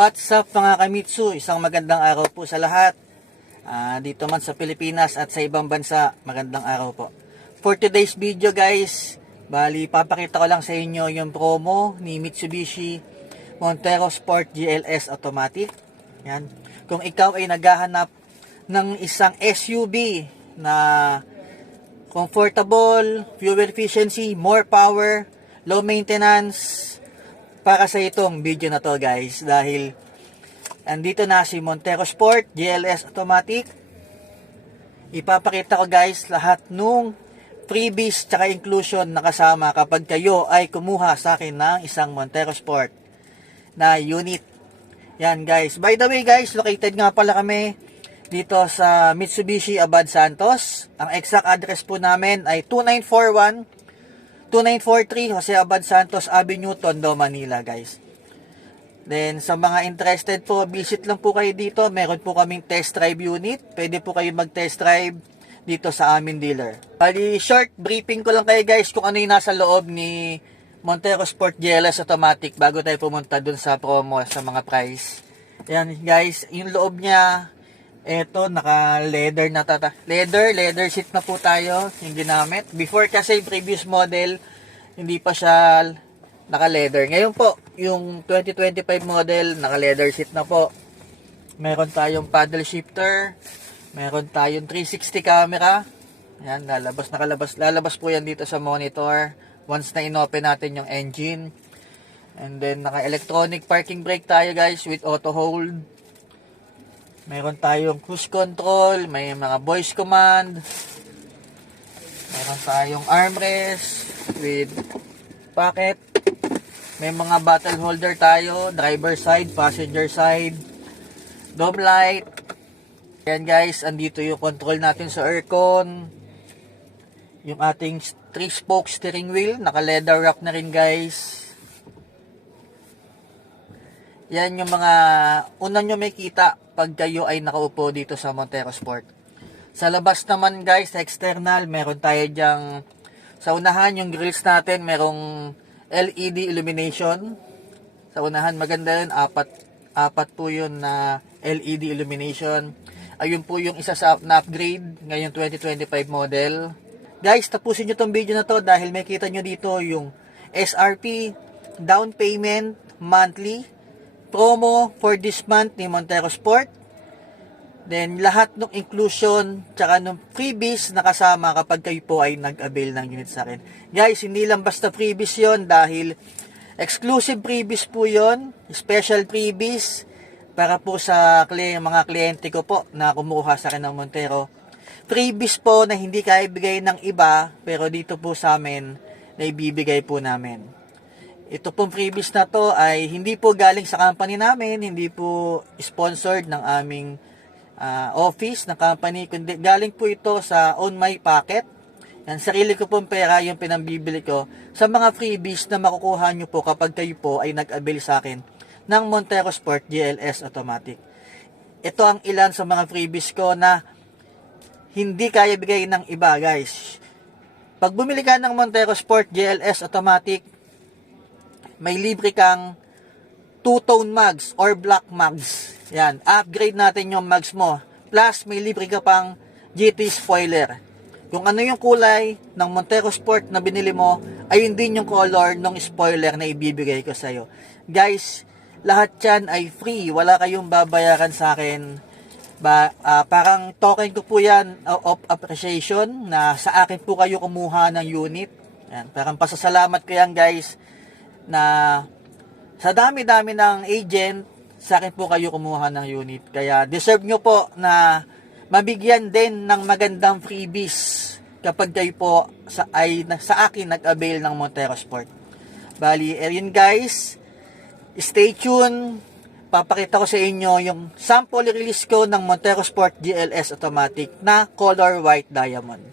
What's up mga kamitsu? Isang magandang araw po sa lahat. Dito man sa Pilipinas at sa ibang bansa, magandang araw po. For today's video guys, papakita ko lang sa inyo yung promo ni Mitsubishi Montero Sport GLS Automatic. Yan. Kung ikaw ay naghahanap ng isang SUV na comfortable, fuel efficiency, more power, low maintenance, para sa itong video na to guys, dahil andito na si Montero Sport GLS Automatic. Ipapakita ko guys lahat nung freebies tsaka inclusion na kasama kapag kayo ay kumuha sa akin ng isang Montero Sport na unit. Yan guys, by the way guys, located nga pala kami dito sa Mitsubishi Abad Santos. Ang exact address po namin ay 2943 Jose Abad Santos Avenue, Tondo, Manila guys. Then sa mga interested po, visit lang po kayo dito. Meron po kaming test drive unit. Pwede po kayo mag-test drive dito sa amin dealer. Bali, short briefing ko lang kayo guys kung ano yung nasa loob ni Montero Sport GLS Automatic bago tayo pumunta dun sa promo sa mga price. Ayan guys, yung loob niya, eto, naka-leather na leather seat na po tayo yung ginamit. Before kasi previous model, hindi pa siya naka-leather. Ngayon po, yung 2025 model, naka-leather seat na po. Meron tayong paddle shifter. Meron tayong 360 camera. Yan, lalabas po yan dito sa monitor once na inopen natin yung engine. And then, naka-electronic parking brake tayo guys with auto hold. Meron tayong cruise control, may mga voice command. Meron tayong armrest with pocket. May mga bottle holder tayo, driver side, passenger side, dome light. Ayan guys, andito yung control natin sa aircon. Yung ating 3-spoke steering wheel, naka-leather wrap na rin guys. Yan yung mga unang nyo may kita pag kayo ay nakaupo dito sa Montero Sport. Sa labas naman guys, sa external, meron tayo dyang, sa unahan yung grills natin, merong LED illumination. Sa unahan, maganda yun, apat po yun na LED illumination. Ayun po yung isa sa na-upgrade ngayong 2025 model. Guys, tapusin nyo tong video na to dahil may kita nyo dito yung SRP, down payment, monthly, promo for this month ni Montero Sport. Then lahat ng inclusion tsaka ng freebies na kasama kapag kayo po ay nag-avail ng unit sa akin. Guys, hindi lang basta freebies yon, dahil exclusive freebies po yon, special freebies para po sa mga kliyente ko po na kumuha sa akin ng Montero. Freebies po na hindi kaya ibigay ng iba, pero dito po sa amin na ibibigay po namin. Ito pong freebies na to ay hindi po galing sa company namin, hindi po sponsored ng aming office ng company, kundi galing po ito sa on my pocket. Yan, sarili ko pong pera yung pinambibili ko sa mga freebies na makukuha nyo po kapag kayo po ay nag-avail sa akin ng Montero Sport GLS Automatic. Ito ang ilan sa mga freebies ko na hindi kaya bigay ng iba guys. Pag bumili ka ng Montero Sport GLS Automatic, may libre kang two-tone mugs or black mugs. Yan, upgrade natin yung mugs mo. Plus, may libre ka pang GT spoiler. Kung ano yung kulay ng Montero Sport na binili mo, ayun din yung color ng spoiler na ibibigay ko sa'yo. Guys, lahat yan ay free. Wala kayong babayaran sa akin. Parang token ko po yan of appreciation na sa akin po kayo kumuha ng unit. Yan, parang pasasalamat ko yan guys, na sa dami-dami ng agent, sa akin po kayo kumuha ng unit. Kaya deserve nyo po na mabigyan din ng magandang freebies kapag kayo po sa akin nag-avail ng Montero Sport. Bali, yun guys, stay tuned. Papakita ko sa inyo yung sample release ko ng Montero Sport GLS Automatic na color white diamond.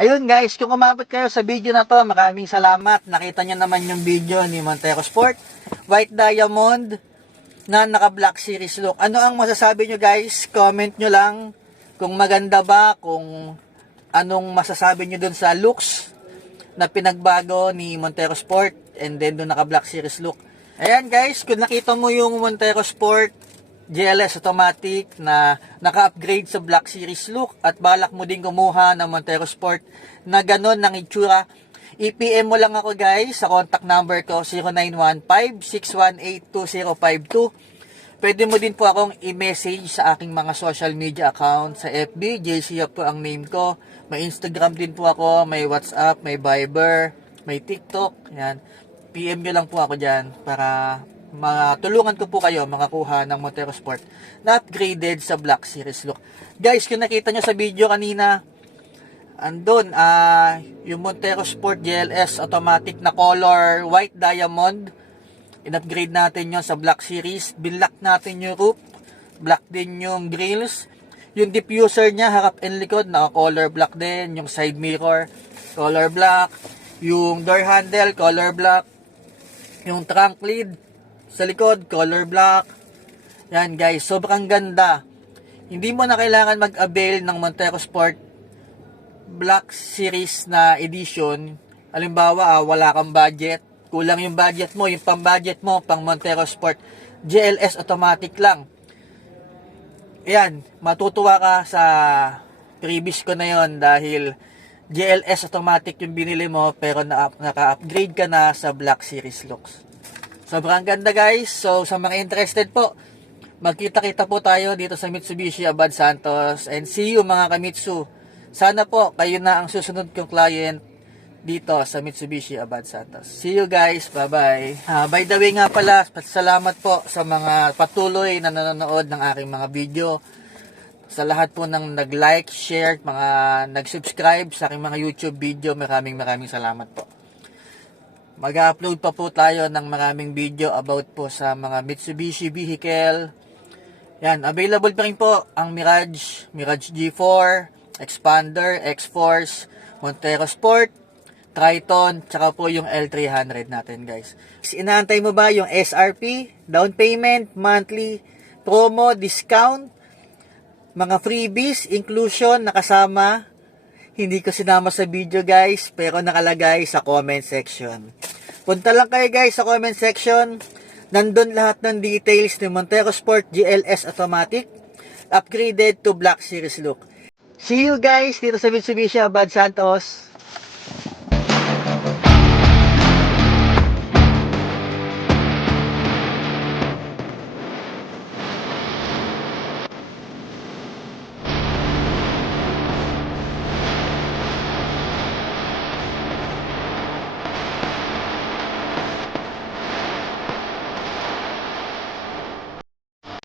Ayun guys, kung umabot kayo sa video na to, maraming salamat. Nakita nyo naman yung video ni Montero Sport. White Diamond na naka Black Series look. Ano ang masasabi nyo guys? Comment nyo lang kung maganda ba, kung anong masasabi nyo dun sa looks na pinagbago ni Montero Sport and then dun naka Black Series look. Ayan guys, kung nakita mo yung Montero Sport GLS automatic na naka-upgrade sa Black Series look at balak mo din kumuha ng Montero Sport na ganon ng itsura, i-PM mo lang ako guys sa contact number ko 0915-618-2052. Pwede mo din po akong i-message sa aking mga social media account sa FB, JC po ang name ko. May Instagram din po ako, may WhatsApp, may Viber, may TikTok. Yan. PM nyo lang po ako dyan para matulungan ko po kayo makakuha ng Montero Sport na upgraded sa Black Series look. Guys, kung nakita nyo sa video kanina, andun, yung Montero Sport GLS automatic na color white diamond, in-upgrade natin yun sa Black Series. Binlock natin yung roof, black din yung grills, yung diffuser nya harap and likod na color black din, yung side mirror color black, yung door handle color black, yung trunk lid sa likod color black. Yan guys, sobrang ganda. Hindi mo na kailangan mag-avail ng Montero Sport Black Series na edition. Halimbawa, wala kang budget, kulang yung budget mo, yung pang-budget mo pang Montero Sport GLS automatic lang. Yan, matutuwa ka sa previous ko na yon dahil GLS automatic yung binili mo pero naka-upgrade ka na sa Black Series looks. Sobrang ganda guys. So sa mga interested po, magkita-kita po tayo dito sa Mitsubishi Abad Santos. And see you mga Kamitsu. Sana po kayo na ang susunod kong client dito sa Mitsubishi Abad Santos. See you guys. Bye-bye. By the way nga pala, salamat po sa mga patuloy na nanonood ng aking mga video. Sa lahat po ng nag-like, share, mga nag-subscribe sa aking mga YouTube video, maraming salamat po. Mag-upload pa po tayo ng maraming video about po sa mga Mitsubishi vehicle. Yan, available pa rin po ang Mirage, Mirage G4, Expander, X-Force, Montero Sport, Triton, tsaka po yung L300 natin guys. Inaantay mo ba yung SRP, down payment, monthly, promo, discount, mga freebies, inclusion, nakasama? Hindi ko sinama sa video guys, pero nakalagay sa comment section. Punta lang kayo guys sa comment section. Nandun lahat ng details ni Montero Sport GLS Automatic, upgraded to Black Series look. See you guys dito sa Mitsubishi Abad Santos.